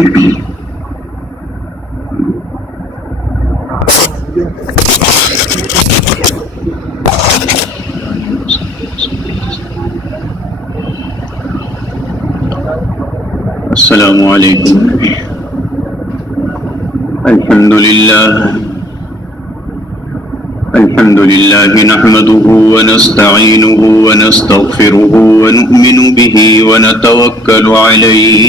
السلام علیکم. الحمد لله نحمده ونستعينه ونستغفره ونؤمن به ونتوكل عليه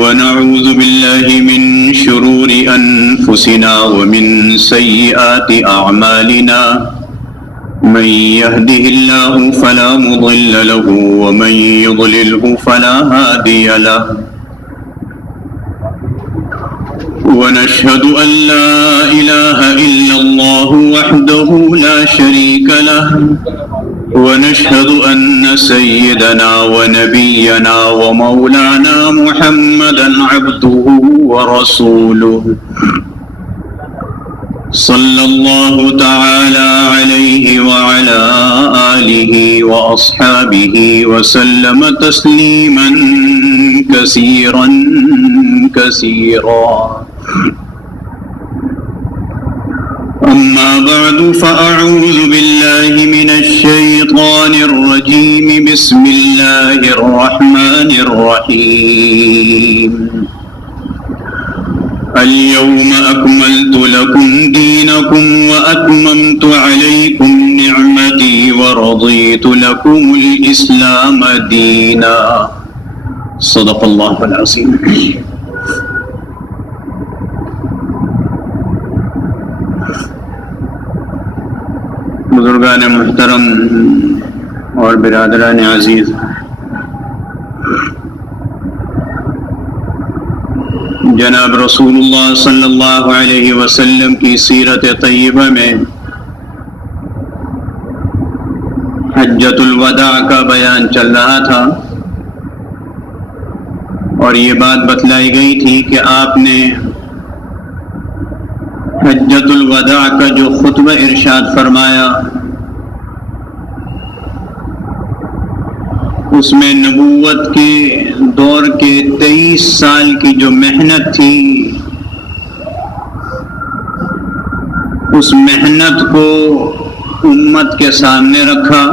ونعوذ بالله من شرور أنفسنا ومن سيئات أعمالنا من يهده الله فلا مضل له ومن يضلله فلا هادي له ونشهد أن لا إله إلا الله وحده لا شريك له ونشهد أن سيدنا ونبينا ومولانا محمدا عبده ورسوله صلى الله تعالى عليه وعلى آله وأصحابه وسلم تسليما كثيرا كثيرا. أما بعد فأعوذ بالله من الشيطان الرجيم. بسم الله الرحمن الرحيم. اليوم أكملت لكم دينكم وأتممت عليكم نعمتي ورضيت لكم الإسلام دينا. صدق الله العظيم. بزرگان محترم اور برادران عزیز، جناب رسول اللہ صلی اللہ علیہ وسلم کی سیرت طیبہ میں حجۃ الوداع کا بیان چل رہا تھا، اور یہ بات بتلائی گئی تھی کہ آپ نے حجۃ الوداع کا جو خطبہ ارشاد فرمایا اس میں نبوت کے دور کے 23 سال کی جو محنت تھی، اس محنت کو امت کے سامنے رکھا،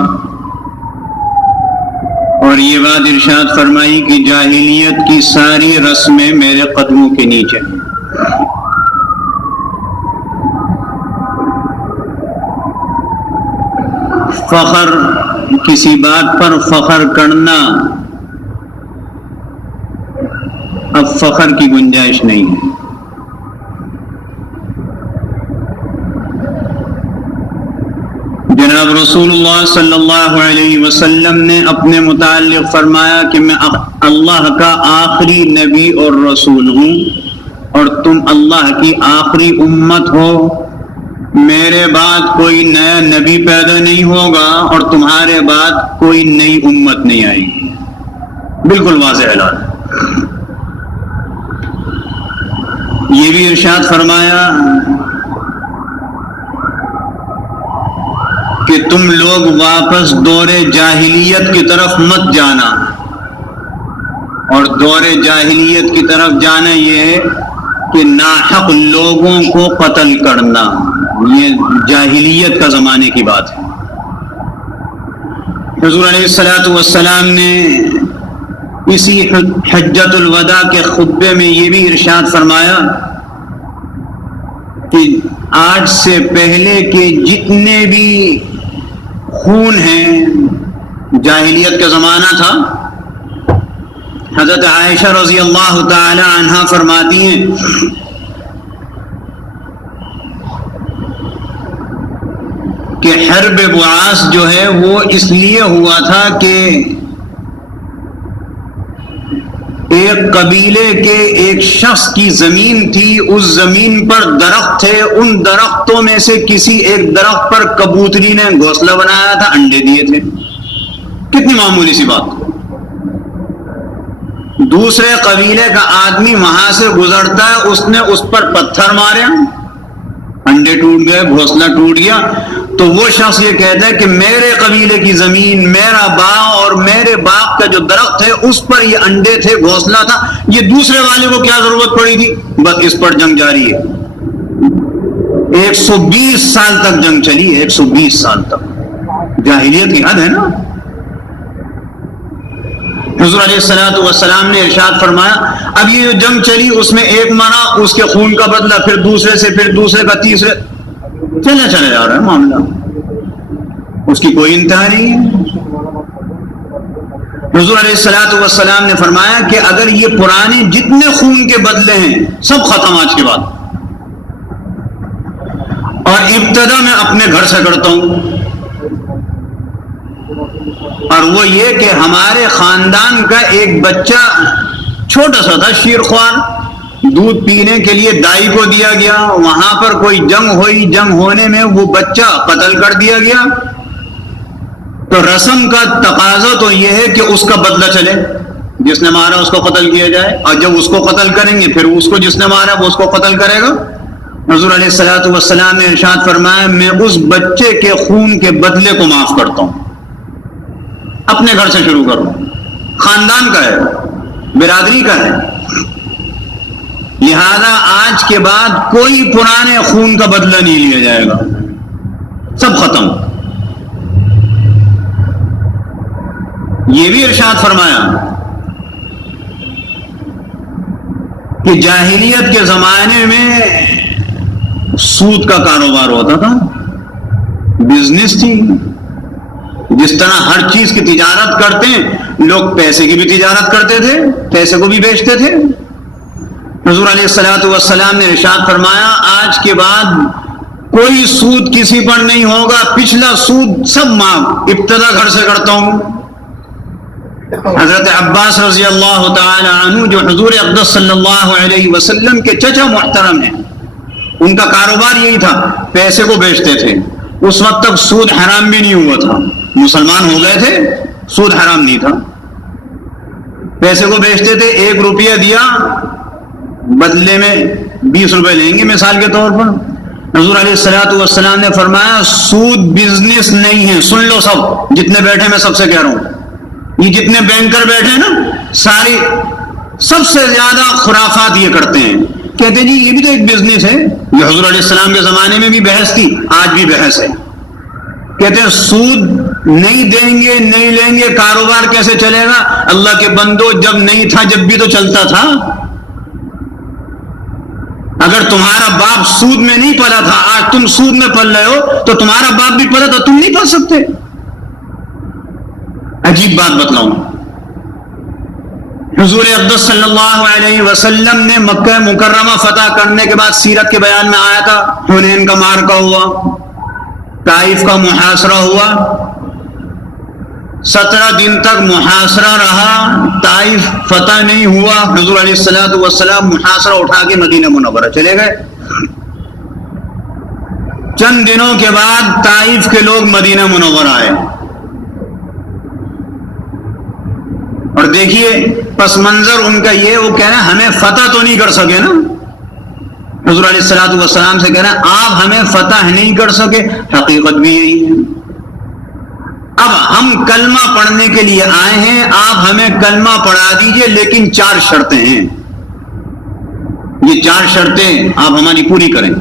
اور یہ بات ارشاد فرمائی کہ جاہلیت کی ساری رسمیں میرے قدموں کے نیچے. فخر، کسی بات پر فخر کرنا، اب فخر کی گنجائش نہیں ہے. جناب رسول اللہ صلی اللہ علیہ وسلم نے اپنے متعلق فرمایا کہ میں اللہ کا آخری نبی اور رسول ہوں، اور تم اللہ کی آخری امت ہو. میرے بعد کوئی نیا نبی پیدا نہیں ہوگا اور تمہارے بعد کوئی نئی امت نہیں آئے گی. بالکل واضح اعلان. یہ بھی ارشاد فرمایا کہ تم لوگ واپس دور جاہلیت کی طرف مت جانا، اور دور جاہلیت کی طرف جانا یہ ہے کہ ناحق لوگوں کو قتل کرنا. یہ جاہلیت کا زمانے کی بات ہے. حضور علیہ الصلوۃ والسلام نے اسی حجۃ الوداع کے خطبے میں یہ بھی ارشاد فرمایا کہ آج سے پہلے کے جتنے بھی خون ہیں، جاہلیت کا زمانہ تھا. حضرت عائشہ رضی اللہ تعالی عنہا فرماتی ہیں کہ حرب بعاث جو ہے وہ اس لیے ہوا تھا کہ ایک قبیلے کے ایک شخص کی زمین تھی، اس زمین پر درخت تھے، ان درختوں میں سے کسی ایک درخت پر کبوتری نے گھونسلہ بنایا تھا، انڈے دیے تھے. کتنی معمولی سی بات. دوسرے قبیلے کا آدمی وہاں سے گزرتا ہے، اس نے اس پر پتھر مارے، انڈے ٹوٹ گئے، گھونسلہ ٹوٹ گیا. تو وہ شخص یہ کہتا ہے کہ میرے قبیلے کی زمین، میرا باغ اور میرے باغ کا جو درخت ہے اس پر یہ انڈے تھے، گھونسلہ تھا، یہ دوسرے والے کو کیا ضرورت پڑی تھی؟ بس اس پر جنگ جاری ہے۔ 120 سال تک جنگ چلی، 120 سال تک، جاہلیت کی حد ہے نا۔ حضور علیہ الصلوۃ والسلام نے ارشاد فرمایا اب یہ جو جنگ چلی اس میں ایک مرا، اس کے خون کا بدلہ، پھر دوسرے سے، پھر دوسرے کا، تیسرے، چلے جا رہا ہے معاملہ، اس کی کوئی انتہا نہیں ہے۔ حضور علیہ الصلوۃ والسلام نے فرمایا کہ اگر یہ پرانے جتنے خون کے بدلے ہیں سب ختم آج کے بعد، اور ابتدا میں اپنے گھر سے کرتا ہوں، اور وہ یہ کہ ہمارے خاندان کا ایک بچہ چھوٹا سا تھا، شیرخوار، دودھ پینے کے لیے دائی کو دیا گیا، وہاں پر کوئی جنگ ہوئی، جنگ ہونے میں وہ بچہ قتل کر دیا گیا، تو رسم کا تقاضا تو یہ ہے کہ اس کا بدلہ چلے، جس نے مارا اس کو قتل کیا جائے، اور جب اس کو قتل کریں گے پھر اس کو جس نے مارا وہ اس کو قتل کرے گا۔ حضور علیہ الصلوۃ والسلام نے ارشاد فرمایا میں اس بچے کے خون کے بدلے کو معاف کرتا ہوں، اپنے گھر سے شروع کروں، خاندان کا ہے، برادری کا ہے، لہذا آج کے بعد کوئی پرانے خون کا بدلہ نہیں لیا جائے گا، سب ختم۔ یہ بھی ارشاد فرمایا کہ جاہلیت کے زمانے میں سود کا کاروبار ہوتا تھا، بزنس تھی، جس طرح ہر چیز کی تجارت کرتے ہیں، لوگ پیسے کی بھی تجارت کرتے تھے، پیسے کو بھی بیچتے تھے۔ حضور علیہ الصلوۃ والسلام نے ارشاد فرمایا آج کے بعد کوئی سود کسی پر نہیں ہوگا، پچھلا سود سب معاف، ابتدا گھر سے کرتا ہوں۔ حضرت عباس رضی اللہ تعالی عنہ جو حضور اقدس صلی اللہ علیہ وسلم کے چچا محترم ہیں، ان کا کاروبار یہی تھا، پیسے کو بیچتے تھے، اس وقت تک سود حرام بھی نہیں ہوا تھا، مسلمان ہو گئے تھے، سود حرام نہیں تھا، پیسے کو بیچتے تھے، 1 روپیہ دیا بدلے میں 20 روپے لیں گے مثال کے طور پر۔ حضور علیہ الصلوۃ والسلام نے فرمایا سود بزنس نہیں ہے، سن لو سب جتنے بیٹھے، میں سب سے کہہ رہا ہوں، یہ جتنے بینکر بیٹھے ہیں نا، ساری سب سے زیادہ خرافات یہ کرتے ہیں، کہتے ہیں جی یہ بھی تو ایک بزنس ہے، یہ حضور علیہ السلام کے زمانے میں بھی بحث تھی، آج بھی بحث ہے، کہتے ہیں سود نہیں دیں گے، نہیں لیں گے، کاروبار کیسے چلے گا؟ اللہ کے بندو جب نہیں تھا جب بھی تو چلتا تھا، اگر تمہارا باپ سود میں نہیں پلا تھا، آج تم سود میں پل رہے ہو، تو تمہارا باپ بھی پلا تھا، تم نہیں پل سکتے؟ عجیب بات بتلاؤں، حضور اقدس صلی اللہ علیہ وسلم نے مکہ مکرمہ فتح کرنے کے بعد سیرت کے بیان میں آیا تھا، حنین کا معرکہ ہوا، طائف کا محاصرہ ہوا، 17 دن تک محاصرہ رہا، طائف فتح نہیں ہوا، حضور علیہ الصلوۃ والسلام محاصرہ اٹھا کے مدینہ منورہ چلے گئے۔ چند دنوں کے بعد طائف کے لوگ مدینہ منورہ آئے، اور دیکھیے پس منظر ان کا یہ، وہ کہہ رہے ہیں ہمیں فتح تو نہیں کر سکے نا، حضور علیہ الصلوۃ والسلام سے کہہ رہے ہیں آپ ہمیں فتح نہیں کر سکے، حقیقت بھی یہی ہے، اب ہم کلمہ پڑھنے کے لیے آئے ہیں، آپ ہمیں کلمہ پڑھا دیجئے، لیکن 4 شرطیں ہیں، یہ 4 شرطیں آپ ہماری پوری کریں۔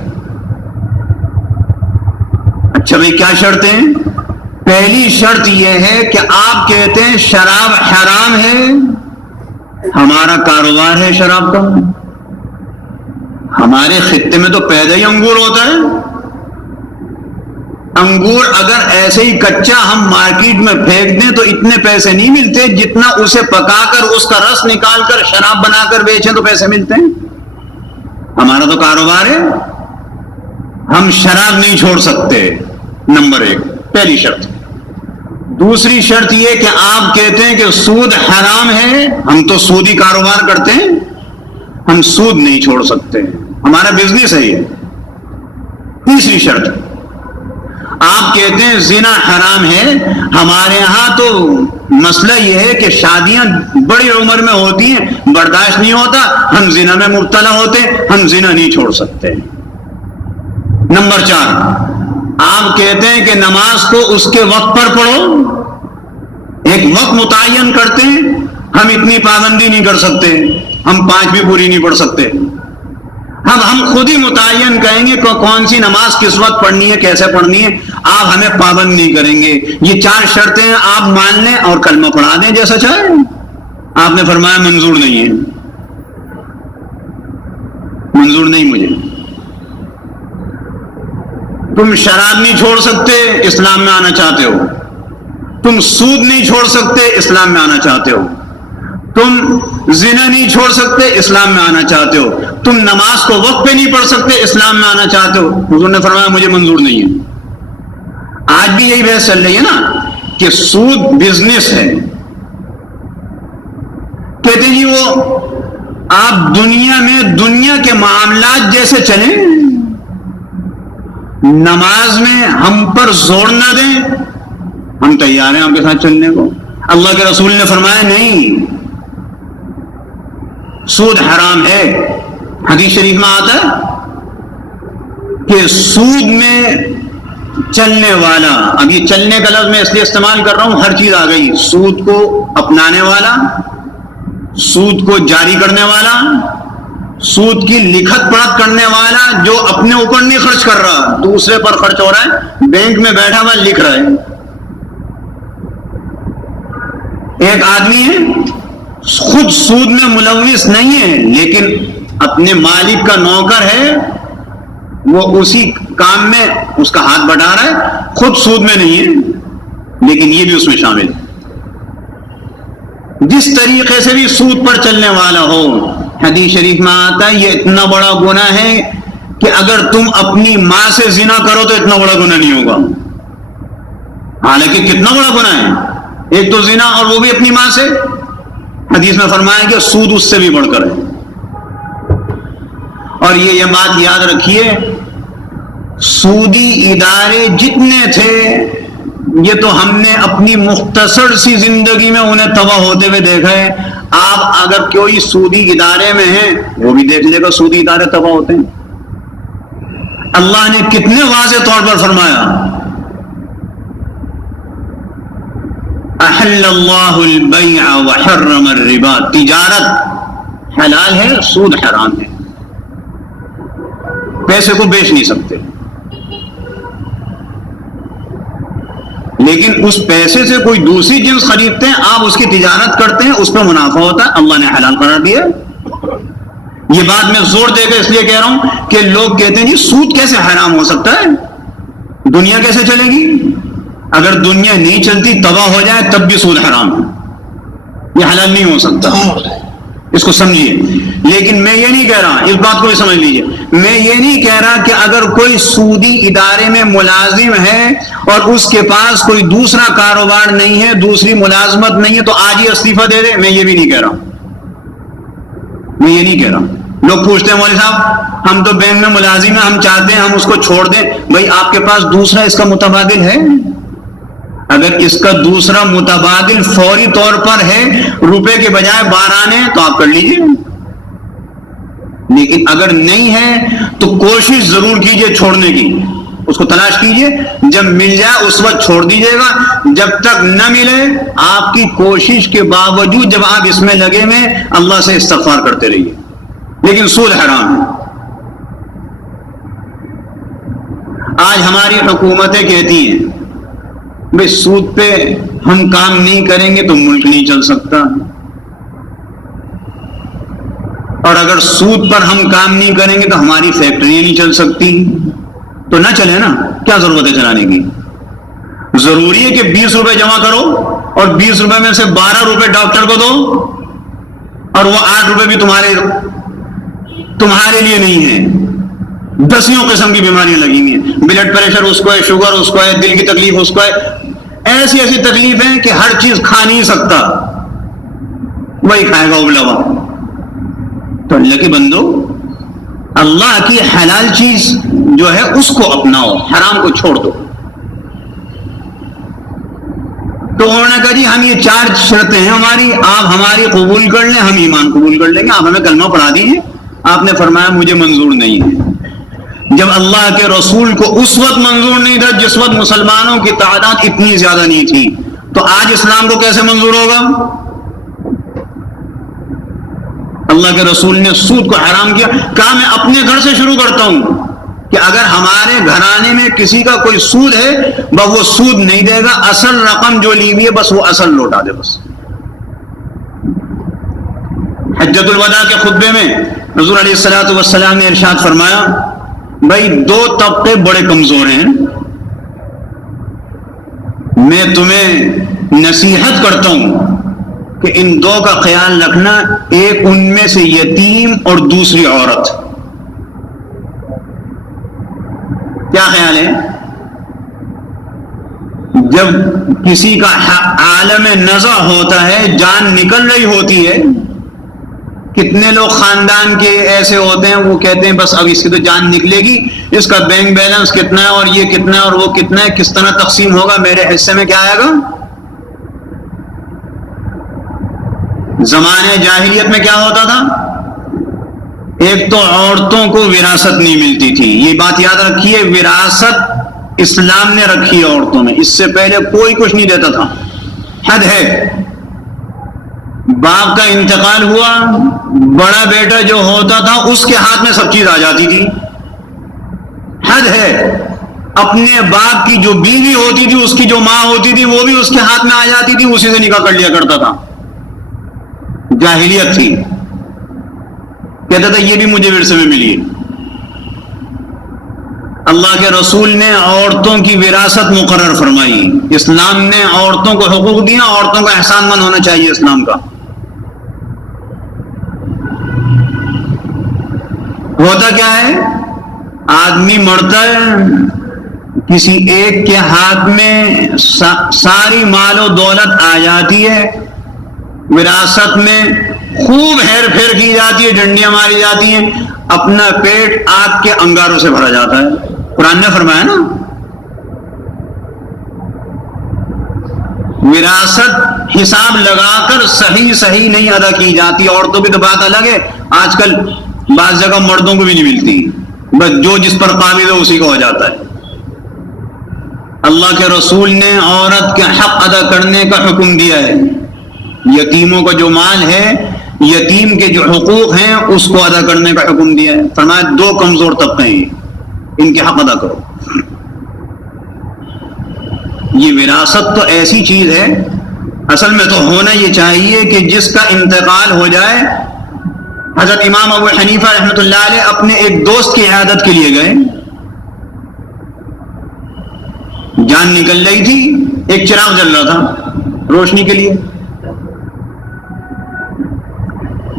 اچھا بھائی کیا شرطیں ہیں؟ پہلی شرط یہ ہے کہ آپ کہتے ہیں شراب حرام ہے، ہمارا کاروبار ہے شراب کا، ہمارے خطے میں تو پیدا ہی انگور ہوتا ہے، انگور اگر ایسے ہی کچا ہم مارکیٹ میں پھینک دیں تو اتنے پیسے نہیں ملتے جتنا اسے پکا کر اس کا رس نکال کر شراب بنا کر بیچیں تو پیسے ملتے ہیں، ہمارا تو کاروبار ہے، ہم شراب نہیں چھوڑ سکتے، نمبر 1 پہلی شرط۔ دوسری شرط یہ کہ آپ کہتے ہیں کہ سود حرام ہے، ہم تو سودی کاروبار کرتے ہیں، ہم سود نہیں چھوڑ سکتے، ہمارا بزنس ہے یہ۔ تیسری شرط آپ کہتے ہیں زنا حرام ہے، ہمارے ہاں تو مسئلہ یہ ہے کہ شادیاں بڑی عمر میں ہوتی ہیں، برداشت نہیں ہوتا، ہم زنا میں مبتلا ہوتے، ہم زنا نہیں چھوڑ سکتے۔ نمبر 4 آپ کہتے ہیں کہ نماز کو اس کے وقت پر پڑھو، ایک وقت متعین کرتے ہیں، ہم اتنی پابندی نہیں کر سکتے، ہم 5 بھی پوری نہیں پڑھ سکتے، ہم خود ہی متعین کہیں گے کون سی نماز کس وقت پڑھنی ہے، کیسے پڑھنی ہے، آپ ہمیں پابند نہیں کریں گے، یہ 4 شرطیں ہیں، آپ مان لیں اور کلمہ پڑھا دیں جیسا چاہے۔ آپ نے فرمایا منظور نہیں ہے، منظور نہیں مجھے۔ تم شراب نہیں چھوڑ سکتے، اسلام میں آنا چاہتے ہو، تم سود نہیں چھوڑ سکتے، اسلام میں آنا چاہتے ہو، تم زنا نہیں چھوڑ سکتے، اسلام میں آنا چاہتے ہو، تم نماز کو وقت پہ نہیں پڑھ سکتے، اسلام میں آنا چاہتے ہو۔ حضور نے فرمایا مجھے منظور نہیں ہے۔ آج بھی یہی بحث چل رہی ہے نا کہ سود بزنس ہے، کہتے جی وہ آپ دنیا میں دنیا کے معاملات جیسے چلیں، نماز میں ہم پر زور نہ دیں، ہم تیار ہیں آپ کے ساتھ چلنے کو۔ اللہ کے رسول نے فرمایا نہیں، سود حرام ہے۔ حدیث شریف میں آتا ہے کہ سود میں چلنے والا، اب یہ چلنے کا لفظ میں اس لیے استعمال کر رہا ہوں، ہر چیز آ گئی، سود کو اپنانے والا، سود کو جاری کرنے والا، سود کی لکھت پڑھت کرنے والا، جو اپنے اوپر نہیں خرچ کر رہا، دوسرے پر خرچ ہو رہا ہے، بینک میں بیٹھا ہوا لکھ رہا ہے۔ ایک آدمی ہے خود سود میں ملوث نہیں ہے، لیکن اپنے مالک کا نوکر ہے، وہ اسی کام میں اس کا ہاتھ بٹا رہا ہے، خود سود میں نہیں ہے لیکن یہ بھی اس میں شامل ہے۔ جس طریقے سے بھی سود پر چلنے والا ہو، حدیث شریف میں آتا ہے یہ اتنا بڑا گناہ ہے کہ اگر تم اپنی ماں سے زنا کرو تو اتنا بڑا گناہ نہیں ہوگا، حالانکہ کتنا بڑا گناہ ہے، ایک تو زنا اور وہ بھی اپنی ماں سے۔ حدیث میں فرمایا کہ سود اس سے بھی بڑھ کر ہے۔ اور یہ بات یاد رکھیے، سودی ادارے جتنے تھے یہ تو ہم نے اپنی مختصر سی زندگی میں انہیں تباہ ہوتے ہوئے دیکھا ہے۔ آپ اگر کوئی سودی ادارے میں ہیں وہ بھی دیکھ لے گا سودی ادارے تباہ ہوتے ہیں۔ اللہ نے کتنے واضح طور پر فرمایا، احل اللہ البیع وحرم الربا، تجارت حلال ہے، سود حرام ہے، پیسے کو بیچ نہیں سکتے، لیکن اس پیسے سے کوئی دوسری جنس خریدتے ہیں، آپ اس کی تجارت کرتے ہیں، اس پہ منافع ہوتا ہے، اللہ نے حلال قرار دیا۔ یہ بات میں زور دے کر اس لیے کہہ رہا ہوں کہ لوگ کہتے ہیں جی سود کیسے حرام ہو سکتا ہے، دنیا کیسے چلے گی، اگر دنیا نہیں چلتی تباہ ہو جائے تب بھی سود حرام ہے، یہ حلال نہیں ہو سکتا، اس کو سمجھیے۔ لیکن میں یہ نہیں کہہ رہا، اس بات کو بھی سمجھ لیجیے، میں یہ نہیں کہہ رہا کہ اگر کوئی سودی ادارے میں ملازم ہے اور اس کے پاس کوئی دوسرا کاروبار نہیں ہے، دوسری ملازمت نہیں ہے تو آج ہی استعفیٰ دے دے، میں یہ بھی نہیں کہہ رہا، میں یہ نہیں کہہ رہا۔ لوگ پوچھتے ہیں مولوی صاحب ہم تو بینک میں ملازم ہیں، ہم چاہتے ہیں ہم اس کو چھوڑ دیں، بھائی آپ کے پاس دوسرا اس کا متبادل ہے؟ اگر اس کا دوسرا متبادل فوری طور پر ہے، روپے کے بجائے 12 آنے تو آپ کر لیجئے، لیکن اگر نہیں ہے تو کوشش ضرور کیجئے چھوڑنے کی، اس کو تلاش کیجئے، جب مل جائے اس وقت چھوڑ دیجئے گا، جب تک نہ ملے آپ کی کوشش کے باوجود جب آپ اس میں لگے ہوئے اللہ سے استغفار کرتے رہیے، لیکن سود حرام ہے۔ آج ہماری حکومتیں کہتی ہیں بھئی سود پہ ہم کام نہیں کریں گے تو ملک نہیں چل سکتا، اور اگر سود پر ہم کام نہیں کریں گے تو ہماری فیکٹریاں نہیں چل سکتی، تو نہ چلے نا، کیا ضرورت ہے چلانے کی؟ ضروری ہے کہ 20 روپے جمع کرو اور 20 روپے میں سے 12 روپے ڈاکٹر کو دو، اور وہ 8 روپے بھی تمہارے لیے نہیں ہے۔ 10 قسم کی بیماریاں لگی ہوئی ہیں، بلڈ پریشر اس کو ہے، شوگر اس کو ہے، دل کی تکلیف اس کو ہے، ایسی ایسی تکلیفیں کہ ہر چیز کھا نہیں سکتا، وہی کھائے گا ابلا ہوا۔ تو اللہ کے بندو، اللہ کی حلال چیز جو ہے اس کو اپناؤ، حرام کو چھوڑ دو۔ تو انہوں نے کہا جی ہم یہ 4 شرطیں ہیں ہماری، آپ ہماری قبول کر لیں، ہم ایمان قبول کر لیں گے، آپ ہمیں کلمہ پڑھا دیجیے۔ آپ نے فرمایا مجھے منظور نہیں ہے۔ جب اللہ کے رسول کو اس وقت منظور نہیں تھا جس وقت مسلمانوں کی تعداد اتنی زیادہ نہیں تھی، تو آج اسلام کو کیسے منظور ہوگا؟ اللہ کے رسول نے سود کو حرام کیا، کہا میں اپنے گھر سے شروع کرتا ہوں کہ اگر ہمارے گھرانے میں کسی کا کوئی سود ہے بس وہ سود نہیں دے گا، اصل رقم جو لی ہوئی ہے بس وہ اصل لوٹا دے بس۔ حجۃ الوداع کے خطبے میں حضور علیہ الصلوۃ والسلام نے ارشاد فرمایا، بھائی دو طبقے بڑے کمزور ہیں، میں تمہیں نصیحت کرتا ہوں کہ ان دو کا خیال رکھنا، ایک ان میں سے یتیم اور دوسری عورت۔ کیا خیال ہے؟ جب کسی کا عالم نزع ہوتا ہے، جان نکل رہی ہوتی ہے، کتنے لوگ خاندان کے ایسے ہوتے ہیں وہ کہتے ہیں بس اب اس کی تو جان نکلے گی، اس کا بینک بیلنس کتنا ہے اور یہ کتنا ہے اور وہ کتنا ہے، کس طرح تقسیم ہوگا، میرے حصے میں کیا آئے گا؟ زمانے جاہلیت میں کیا ہوتا تھا؟ ایک تو عورتوں کو وراثت نہیں ملتی تھی، یہ بات یاد رکھیے، وراثت اسلام نے رکھی ہے عورتوں میں، اس سے پہلے کوئی کچھ نہیں دیتا تھا۔ حد ہے، باپ کا انتقال ہوا، بڑا بیٹا جو ہوتا تھا اس کے ہاتھ میں سب چیز آ جاتی تھی۔ حد ہے، اپنے باپ کی جو بیوی ہوتی تھی، اس کی جو ماں ہوتی تھی، وہ بھی اس کے ہاتھ میں آ جاتی تھی، اسی سے نکاح کر لیا کرتا تھا۔ جاہلیت تھی، کہتا تھا یہ بھی مجھے ورثے میں ملی۔ اللہ کے رسول نے عورتوں کی وراثت مقرر فرمائی، اسلام نے عورتوں کو حقوق دیا، عورتوں کا احسان مند ہونا چاہیے اسلام کا۔ ہوتا کیا ہے؟ آدمی مرتا ہے، کسی ایک کے ہاتھ میں ساری مال و دولت آ جاتی ہے، وراثت میں خوب ہیر پھیر کی جاتی ہے، ڈنڈیاں ماری جاتی ہیں، اپنا پیٹ آگ کے انگاروں سے بھرا جاتا ہے۔ قرآن نے فرمایا نا، وراثت حساب لگا کر صحیح نہیں ادا کی جاتی۔ عورتوں کی تو بات الگ ہے، آج کل بعض جگہ مردوں کو بھی نہیں ملتی، بس جو جس پر قابل ہے اسی کو ہو جاتا ہے۔ اللہ کے رسول نے عورت کے حق ادا کرنے کا حکم دیا ہے، یتیموں کا جو مال ہے، یتیم کے جو حقوق ہیں اس کو ادا کرنے کا حکم دیا ہے۔ فرمایا دو کمزور طبقے ہیں، ان کے حق ادا کرو۔ یہ وراثت تو ایسی چیز ہے، اصل میں تو ہونا یہ چاہیے کہ جس کا انتقال ہو جائے۔ حضرت امام ابو حنیفہ رحمۃ اللہ علیہ اپنے ایک دوست کی عیادت کے لیے گئے، جان نکل رہی تھی، ایک چراغ جل رہا تھا روشنی کے لیے۔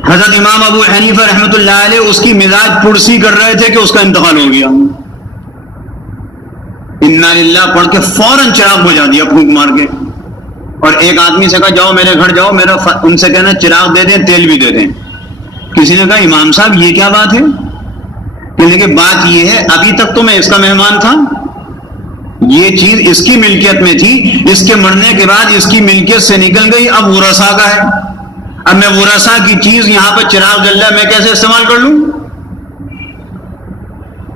حضرت امام ابو حنیفہ رحمۃ اللہ علیہ اس کی مزاج پرسی کر رہے تھے کہ اس کا انتقال ہو گیا، انا للہ پڑھ کے فوراً چراغ بجھا دیا پھونک مار کے، اور ایک آدمی سے کہا جاؤ میرے گھر جاؤ، میرا ان سے کہنا چراغ دے دیں، تیل بھی دے دیں۔ کسی نے کہا امام صاحب یہ کیا بات ہے؟ کہنے کہ بات یہ ہے ابھی تک تو میں اس کا مہمان تھا، یہ چیز اس کی ملکیت میں تھی، اس کے مرنے کے بعد اس کی ملکیت سے نکل گئی، اب ورثاء کا ہے، اب میں ورثاء کی چیز یہاں پر چراغ جل رہا ہے میں کیسے استعمال کر لوں؟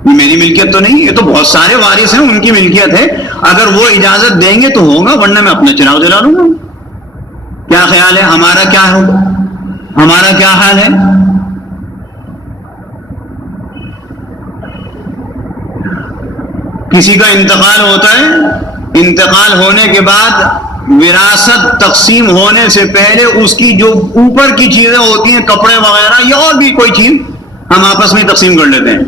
یہ میری ملکیت تو نہیں، یہ تو بہت سارے وارث ہیں ان کی ملکیت ہے، اگر وہ اجازت دیں گے تو ہوگا، ورنہ میں اپنا چراغ جلا لوں گا۔ کیا خیال ہے ہمارا کیا ہوگا؟ ہمارا کیا حال ہے؟ کسی کا انتقال ہوتا ہے، انتقال ہونے کے بعد وراثت تقسیم ہونے سے پہلے اس کی جو اوپر کی چیزیں ہوتی ہیں، کپڑے وغیرہ یا اور بھی کوئی چیز، ہم آپس میں تقسیم کر لیتے ہیں،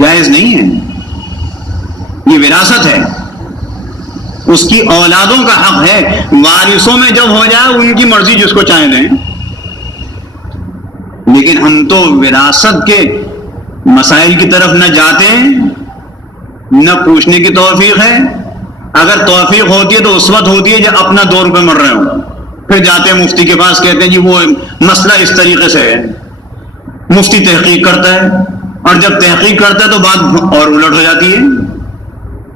جائز نہیں ہے، یہ وراثت ہے، اس کی اولادوں کا حق ہے، وارثوں میں جب ہو جائے ان کی مرضی جس کو چاہیں دیں، لیکن ہم تو وراثت کے مسائل کی طرف نہ جاتے ہیں، نہ پوچھنے کی توفیق ہے، اگر توفیق ہوتی ہے تو اس وقت ہوتی ہے جب اپنا 2 روپے مر رہے ہوں، پھر جاتے ہیں مفتی کے پاس، کہتے ہیں جی وہ مسئلہ اس طریقے سے ہے، مفتی تحقیق کرتا ہے، اور جب تحقیق کرتا ہے تو بات اور الٹ ہو جاتی ہے،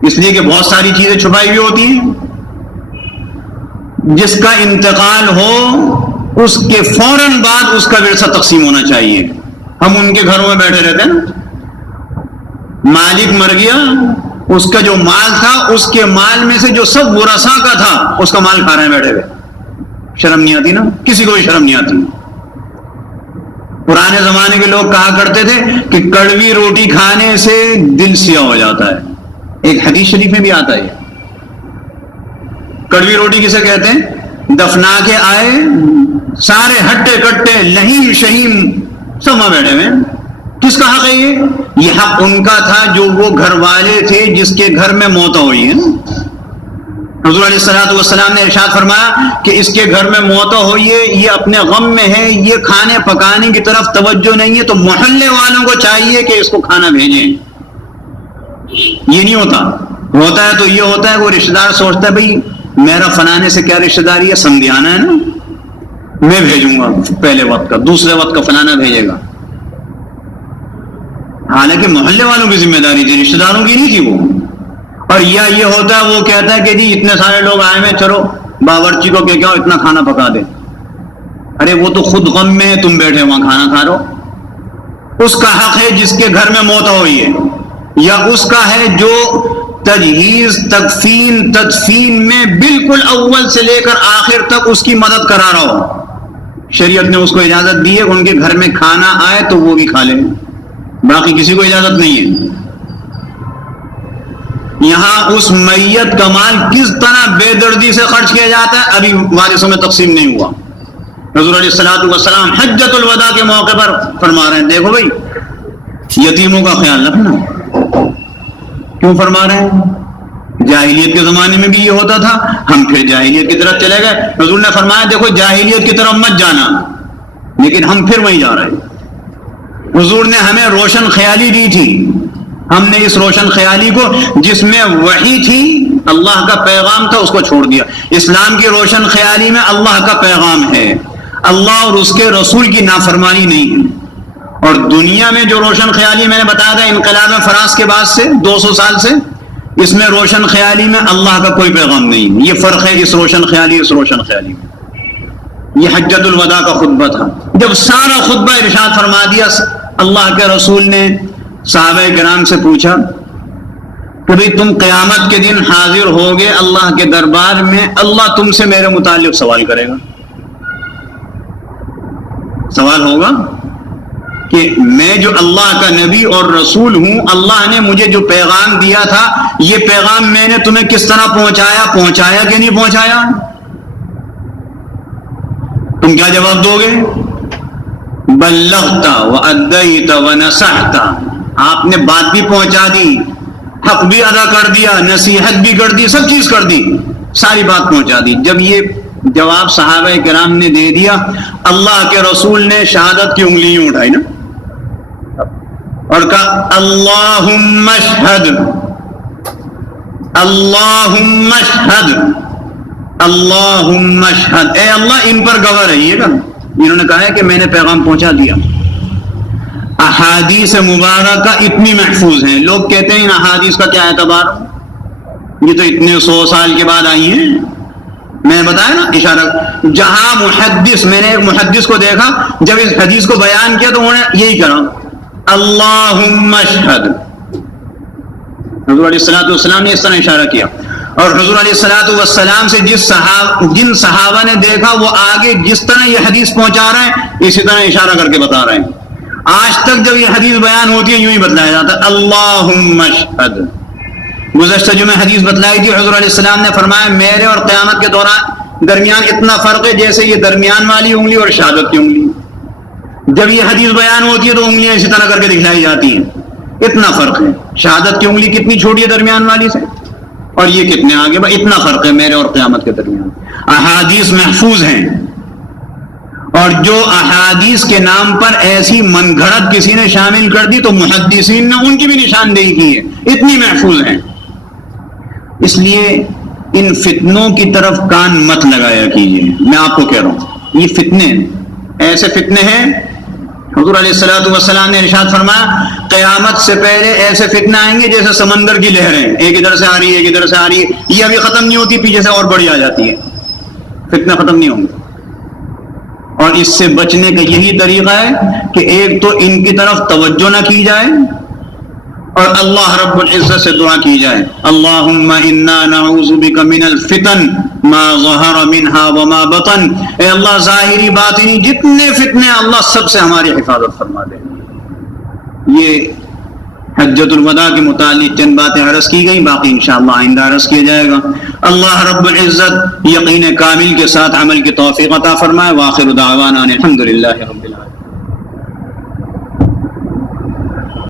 اس لیے کہ بہت ساری چیزیں چھپائی ہوئی ہوتی ہیں۔ جس کا انتقال ہو اس کے فوراً بعد اس کا ورثہ تقسیم ہونا چاہیے۔ ہم ان کے گھروں میں بیٹھے رہتے ہیں نا، مالک مر گیا، اس کا جو مال تھا اس کے مال میں سے جو سب ورثاء کا تھا اس کا مال کھا رہے ہیں بیٹھے ہوئے. شرم نہیں آتی نا؟ کسی کو بھی شرم نہیں آتی. پرانے زمانے کے لوگ کہا کرتے تھے کہ کڑوی روٹی کھانے سے دل سیاہ ہو جاتا ہے. ایک حدیث شریف میں بھی آتا ہے. کڑوی روٹی کسے کہتے ہیں؟ دفنا کے آئے سارے ہٹے کٹے لہیم شہیم سب وہاں بیٹھے ہوئے. کس کا حق ہے یہ حق ان کا تھا جو وہ گھر والے تھے جس کے گھر میں موت ہوئی ہے. حضور علیہ الصلوۃ والسلام نے ارشاد فرمایا کہ اس کے گھر میں موت ہوئی ہے، یہ اپنے غم میں ہے، یہ کھانے پکانے کی طرف توجہ نہیں ہے، تو محلے والوں کو چاہیے کہ اس کو کھانا بھیجیں. یہ نہیں ہوتا ہے تو یہ ہوتا ہے وہ رشتہ دار سوچتا ہے بھئی میرا فلانے سے کیا رشتہ داری ہے، سمدھیانہ ہے نا، میں بھیجوں گا پہلے وقت کا، دوسرے وقت کا فلانا بھیجے گا. حالانکہ محلے والوں کی ذمہ داری تھی، رشتہ داروں کی نہیں تھی وہ. اور یہ ہوتا ہے وہ کہتا ہے کہ جی اتنے سارے لوگ آئے ہیں، چلو باورچی کو کہ کیا اتنا کھانا پکا دے. ارے وہ تو خود غم میں ہے، تم بیٹھے وہاں کھانا کھا رہو. اس کا حق ہے جس کے گھر میں موت ہوئی ہے، یا اس کا ہے جو تجہیز تدفین میں بالکل اول سے لے کر آخر تک اس کی مدد کرا رہا ہو. شریعت نے اس کو اجازت دی ہے کہ ان کے گھر میں کھانا آئے تو وہ بھی کھا لیں، باقی کسی کو اجازت نہیں ہے. یہاں اس میت کا مال کس طرح بے دردی سے خرچ کیا جاتا ہے ابھی وارثوں میں تقسیم نہیں ہوا. حضور علیہ الصلوۃ والسلام حجۃ الوداع کے موقع پر فرما رہے ہیں دیکھو بھائی یتیموں کا خیال رکھنا. کیوں فرما رہے ہیں؟ جاہلیت کے زمانے میں بھی یہ ہوتا تھا، ہم پھر جاہلیت کی طرف چلے گئے. حضور نے فرمایا دیکھو جاہلیت کی طرف مت جانا، لیکن ہم پھر وہیں جا رہے ہیں. حضور نے ہمیں روشن خیالی دی تھی، ہم نے اس روشن خیالی کو جس میں وحی تھی، اللہ کا پیغام تھا، اس کو چھوڑ دیا. اسلام کی روشن خیالی میں اللہ کا پیغام ہے، اللہ اور اس کے رسول کی نافرمانی نہیں ہے. اور دنیا میں جو روشن خیالی میں نے بتایا تھا انقلاب فرانس کے بعد سے 200 سال سے، اس میں روشن خیالی میں اللہ کا کوئی پیغام نہیں ہے. یہ فرق ہے اس روشن خیالی اس روشن خیالی میں. یہ حجۃ الوداع کا خطبہ تھا. جب سارا خطبہ ارشاد فرما دیا، اللہ کے رسول نے صحابہ کرام سے پوچھا کہ بھئی تم قیامت کے دن حاضر ہوگے اللہ کے دربار میں، اللہ تم سے میرے متعلق سوال کرے گا. سوال ہوگا کہ میں جو اللہ کا نبی اور رسول ہوں، اللہ نے مجھے جو پیغام دیا تھا، یہ پیغام میں نے تمہیں کس طرح پہنچایا کہ نہیں پہنچایا؟ تم کیا جواب دو گے؟ بلغت وادیت ونصحت، آپ نے بات بھی پہنچا دی، حق بھی ادا کر دیا، نصیحت بھی کر دی، سب چیز کر دی، ساری بات پہنچا دی. جب یہ جواب صحابہ کرام نے دے دیا، اللہ کے رسول نے شہادت کی انگلیاں اٹھائی نا اور کہا اللہم اشہد اللہم اشہد اللہم اشہد، اے اللہ ان پر گواہ رہیے گا. انہوں نے کہا ہے کہ میں نے پیغام پہنچا دیا. احادیث مبارکہ اتنی محفوظ ہیں، لوگ کہتے ہیں ان احادیث کا کیا اعتبار، یہ تو اتنے 100 سال کے بعد آئی ہیں. میں نے بتایا نا اشارہ، جہاں محدث، میں نے ایک محدث کو دیکھا جب اس حدیث کو بیان کیا تو انہوں نے یہی کرا اللہم اشہد. حضور علیہ الصلوۃ والسلام نے اس طرح اشارہ کیا. اور حضور علیہ الصلوۃ والسلام سے جن صحابہ نے دیکھا وہ آگے جس طرح یہ حدیث پہنچا رہے ہیں اسی طرح اشارہ کر کے بتا رہے ہیں. آج تک جب یہ حدیث بیان ہوتی ہے یوں ہی بتلایا جاتا ہے اللہم اشہد. گزشتہ جمعہ حدیث بتلائی تھی، حضور علیہ السلام نے فرمایا میرے اور قیامت کے درمیان اتنا فرق ہے جیسے یہ درمیان والی انگلی اور شہادت کی انگلی. جب یہ حدیث بیان ہوتی ہے تو انگلیاں اسی طرح کر کے دکھلائی جاتی ہیں، اتنا فرق ہے. شہادت کی انگلی کتنی چھوٹی ہے درمیان والی سے، اور یہ کتنے آگے، اتنا فرق ہے میرے اور قیامت کے درمیان. احادیث محفوظ ہیں، اور جو احادیث کے نام پر ایسی من گھڑت کسی نے شامل کر دی تو محدثین نے ان کی بھی نشاندہی کی ہے، اتنی محفوظ ہیں. اس لیے ان فتنوں کی طرف کان مت لگایا کیجیے. میں آپ کو کہہ رہا ہوں یہ فتنے ایسے فتنے ہیں. حضور علیہ الصلوۃ والسلام نے ارشاد فرمایا قیامت سے پہلے ایسے فتنے آئیں گے جیسے سمندر کی لہریں، ایک ادھر سے آ رہی ہے ایک ادھر سے آ رہی ہے، یہ ابھی ختم نہیں ہوتی، پیچھے سے اور بڑی آ جاتی ہے، فتنہ ختم نہیں ہوں گے. اور اس سے بچنے کا یہی طریقہ ہے کہ ایک تو ان کی طرف توجہ نہ کی جائے، اور اللہ رب العزت سے دعا کی جائے اللہم انا نعوذ بک من الفتن ما ظہر منها وما بطن، اے اللہ ظاہری باطنی جتنے فتنے اللہ سب سے ہماری حفاظت فرما دے۔ یہ حجۃ الوداع کے متعلق چند باتیں عرض کی گئیں، باقی انشاءاللہ آئندہ عرض کیا جائے گا۔ اللہ رب العزت یقین کامل کے ساتھ عمل کی توفیق عطا فرمائے۔ وآخر دعوانا الحمد للہ رب العالمین۔